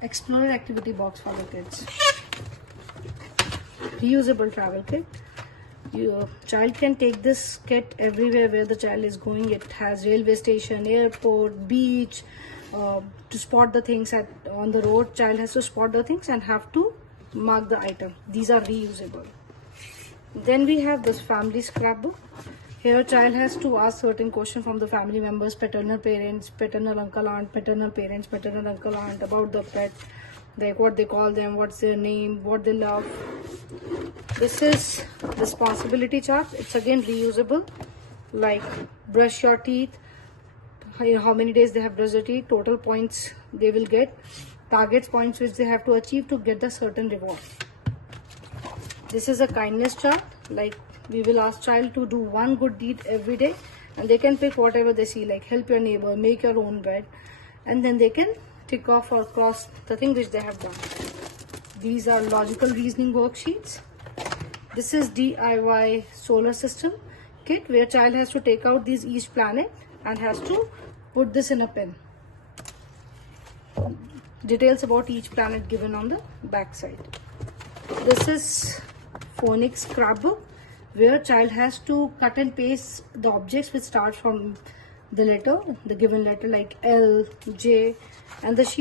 Explorer activity box for the kids. Reusable travel kit. Your child can take this kit everywhere where the child is going. It has railway station, airport, beach, to spot the things on the road. Child has to spot the things and have to mark the item. These are reusable. Then we have this family scrapbook. Here child has to ask certain questions from the family members, paternal parents, paternal uncle, aunt, paternal parents, paternal uncle, aunt, about the pet, like what they call them, what's their name, what they love. This is responsibility chart. It's again reusable, like brush your teeth, how many days they have brushed their teeth, total points they will get, targets points which they have to achieve to get the certain reward. This is a kindness chart, like we will ask child to do one good deed every day and they can pick whatever they see, like help your neighbor, make your own bed, and then they can tick off or cross the thing which they have done. These are logical reasoning worksheets. This is DIY solar system kit where child has to take out each planet and has to put this in a pen. Details about each planet given on the back side. This is Phonics scrapbook where child has to cut and paste the objects which start from the given letter, like L, J, and the sheet